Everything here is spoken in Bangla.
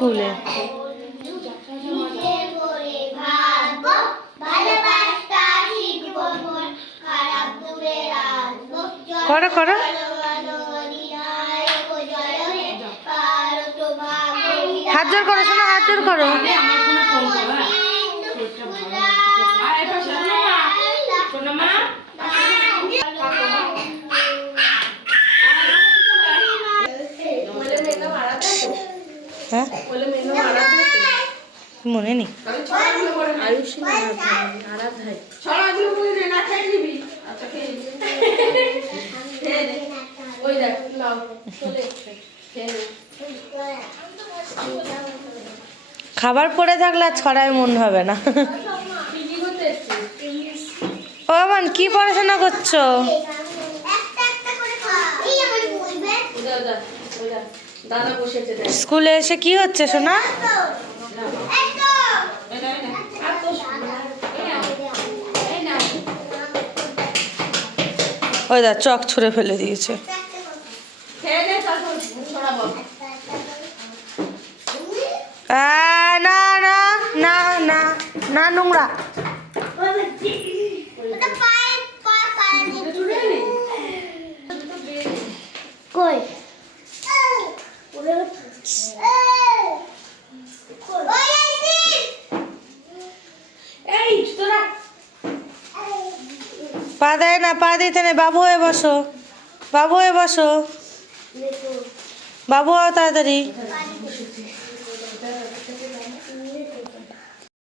স্কুলে। করো করো। হাত জোর করো, শোনো, হাত জোর করো। হ্যাঁ মনে নেই। খাবার পড়ে থাকলে আর ছড়ায় মন হবে না। ও মান কি পড়াশোনা করছো? স্কুলে এসে কি হচ্ছে সোনা? ওই দা চক ছুঁড়ে ফেলে দিয়েছে। না না না না না, নোংরা। পা দেয় না, পা দিতে নেই। বাবু হয়ে বসো, বাবু হয়ে বসো, বাবু হও তাড়াতাড়ি।